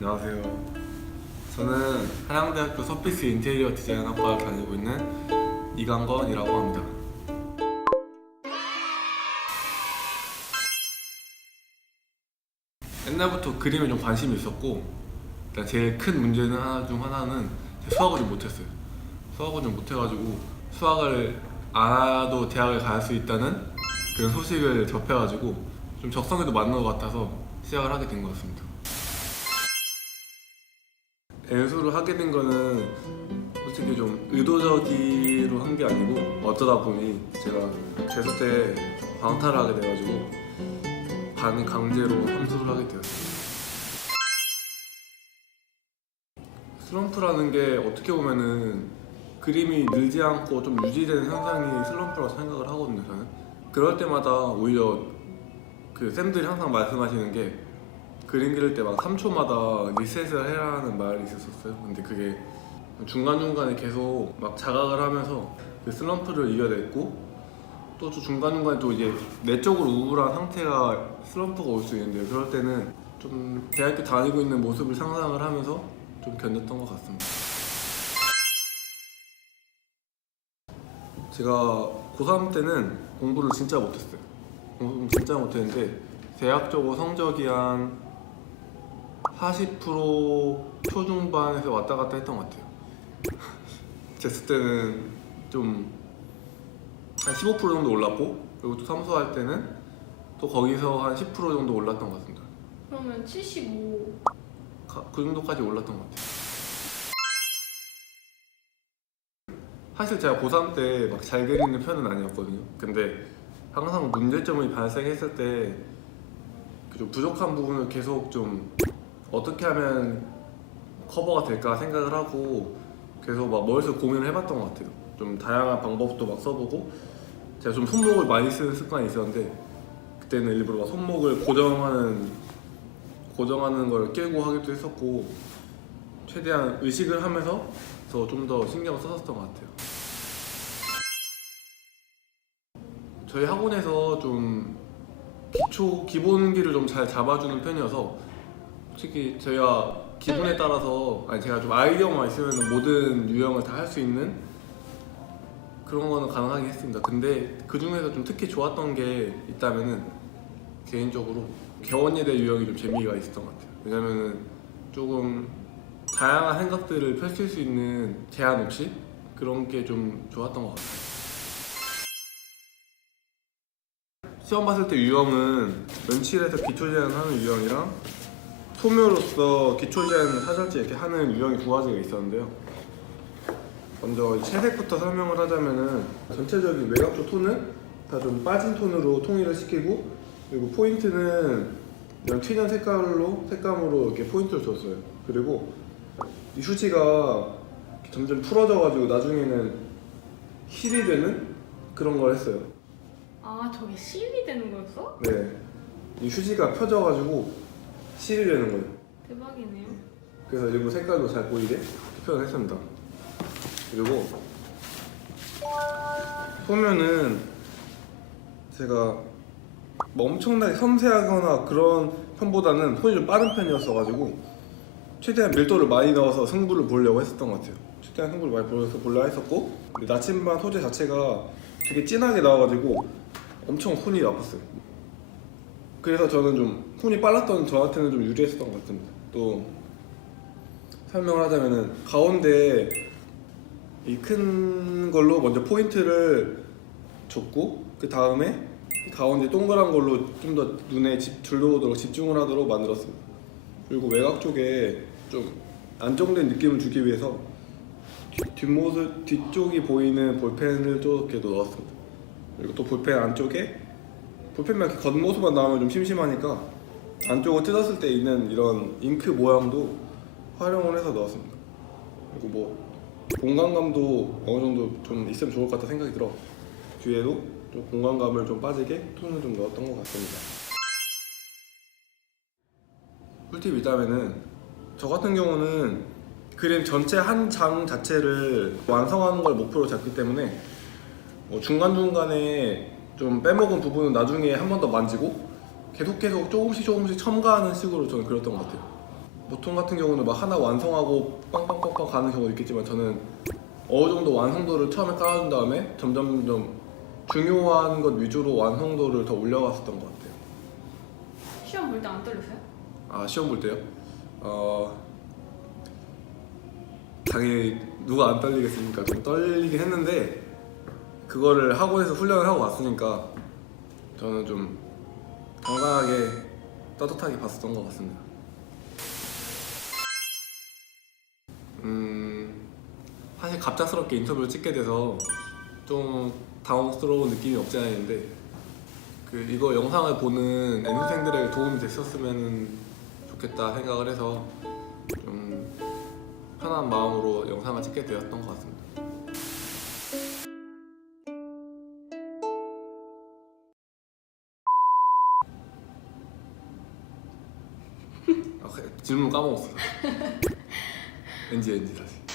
안녕하세요. 저는 한양대학교 서피스 인테리어 디자인학과를 다니고 있는 이강건이라고 합니다. 옛날부터 그림에 좀 관심이 있었고, 일단 제일 큰 문제는 하나는 수학을 좀 못했어요. 수학을 좀 못해가지고 수학을 안 해도 대학을 갈 수 있다는 그런 소식을 접해가지고 좀 적성에도 맞는 것 같아서 시작을 하게 된 것 같습니다. 연수를 하게 된 거는 솔직히 좀 의도적으로 한 게 아니고 어쩌다 보니 제가 재수 때 방탈을 하게 돼가지고 반 강제로 함수를 하게 되었어요. 슬럼프라는 게 어떻게 보면은 그림이 늘지 않고 좀 유지되는 현상이 슬럼프라고 생각을 하거든요. 저는 그럴 때마다 오히려 그 쌤들이 항상 말씀하시는 게 그림 그릴 때 막 3초마다 리셋을 해라는 말이 있었어요. 근데 그게 중간중간에 계속 막 자각을 하면서 그 슬럼프를 이겨냈고, 또 중간중간에 또 이제 내적으로 우울한 상태가 슬럼프가 올 수 있는데, 그럴 때는 좀 대학교 다니고 있는 모습을 상상을 하면서 좀 견뎠던 것 같습니다. 제가 고3 때는 공부를 진짜 못했어요. 공부를 진짜 못했는데 대학적으로 성적이 한 40% 초중반에서 왔다 갔다 했던 것 같아요. 재수 때는 좀 한 15% 정도 올랐고, 그리고 또 삼수할 때는 또 거기서 한 10% 정도 올랐던 것 같습니다. 그러면 75. 그 정도까지 올랐던 것 같아요. 사실 제가 고3 때 막 잘 그리는 편은 아니었거든요. 근데 항상 문제점이 발생했을 때 좀 부족한 부분을 계속 좀 어떻게 하면 커버가 될까 생각을 하고 계속 막 머릿속에 고민을 해봤던 것 같아요. 좀 다양한 방법도 막 써보고, 제가 좀 손목을 많이 쓰는 습관이 있었는데 그때는 일부러 막 손목을 고정하는 걸 깨고 하기도 했었고, 최대한 의식을 하면서 좀 더 신경을 썼었던 것 같아요. 저희 학원에서 좀 기본기를 좀 잘 잡아주는 편이어서, 솔직히 저희가 기분에 따라서 제가 좀 아이디어만 있으면 모든 유형을 다 할 수 있는 그런 거는 가능하긴 했습니다. 근데 그 중에서 좀 특히 좋았던 게 있다면은 개인적으로 개원예대 유형이 좀 재미가 있었던 것 같아요. 왜냐면은 조금 다양한 생각들을 펼칠 수 있는 제한 없이 그런 게 좀 좋았던 것 같아요. 시험 봤을 때 유형은 연칠해서 기초 제한하는 유형이랑 소묘로서 기초 제한 사절지 이렇게 하는 유형이 두 가지가 있었는데요. 먼저 채색부터 설명을 하자면은, 전체적인 외곽쪽 톤은 다 좀 빠진 톤으로 통일을 시키고, 그리고 포인트는 이런 튀는 색감으로 이렇게 포인트를 줬어요. 그리고 이 휴지가 점점 풀어져가지고 나중에는 실이 되는 그런 걸 했어요. 아, 저게 실이 되는 거였어? 네, 이 휴지가 펴져가지고 실이 되는 거예요. 대박이네요. 그래서 일부 색깔도 잘 보이게 표현했습니다. 그리고 소면은 제가 뭐 엄청나게 섬세하거나 그런 편보다는 손이 좀 빠른 편이었어가지고 최대한 밀도를 많이 넣어서 승부를 보려고 했었던 것 같아요. 최대한 승부를 많이 보려고 했었고, 나침반 소재 자체가 되게 진하게 나와가지고 엄청 손이 아팠어요. 그래서 저는 좀 손이 빨랐던 저한테는 좀 유리했었던 것 같습니다. 또 설명을 하자면은, 가운데 이 큰 걸로 먼저 포인트를 줬고, 그 다음에 가운데 동그란 걸로 좀 더 눈에 들어오도록 집중을 하도록 만들었습니다. 그리고 외곽 쪽에 좀 안정된 느낌을 주기 위해서 뒤쪽이 보이는 볼펜을 좀 이렇게 넣었습니다. 그리고 또 볼펜 안쪽에, 볼펜만 이렇게 겉모습만 나오면 좀 심심하니까 안쪽을 뜯었을 때 있는 이런 잉크 모양도 활용을 해서 넣었습니다. 그리고 뭐 공간감도 어느 정도 좀 있으면 좋을 것 같다 생각이 들어 뒤에도 좀 공간감을 좀 빠지게 톤을 좀 넣었던 것 같습니다. 꿀팁이 있다면은, 저 같은 경우는 그림 전체 한 장 자체를 완성하는 걸 목표로 잡기 때문에 뭐 중간중간에 좀 빼먹은 부분은 나중에 한 번 더 만지고 계속 조금씩 첨가하는 식으로 저는 그렸던 것 같아요. 보통 같은 경우는 막 하나 완성하고 빵빵빵빵 가는 경우도 있겠지만 저는 어느 정도 완성도를 처음에 깔아준 다음에 점점 중요한 것 위주로 완성도를 더 올려갔었던 것 같아요. 시험 볼 때 안 떨리세요? 아 시험 볼 때요? 당연히 누가 안 떨리겠습니까? 좀 떨리긴 했는데 그거를 학원에서 훈련을 하고 왔으니까 저는 좀 당당하게 떳떳하게 봤었던 것 같습니다. 사실 갑작스럽게 인터뷰를 찍게 돼서 좀 당혹스러운 느낌이 없지 않아 있는데 이거 영상을 보는 N생들에게 도움이 됐었으면 좋겠다 생각을 해서 좀 편한 마음으로 영상을 찍게 되었던 것 같습니다. 질문 까먹었어. NG 다시.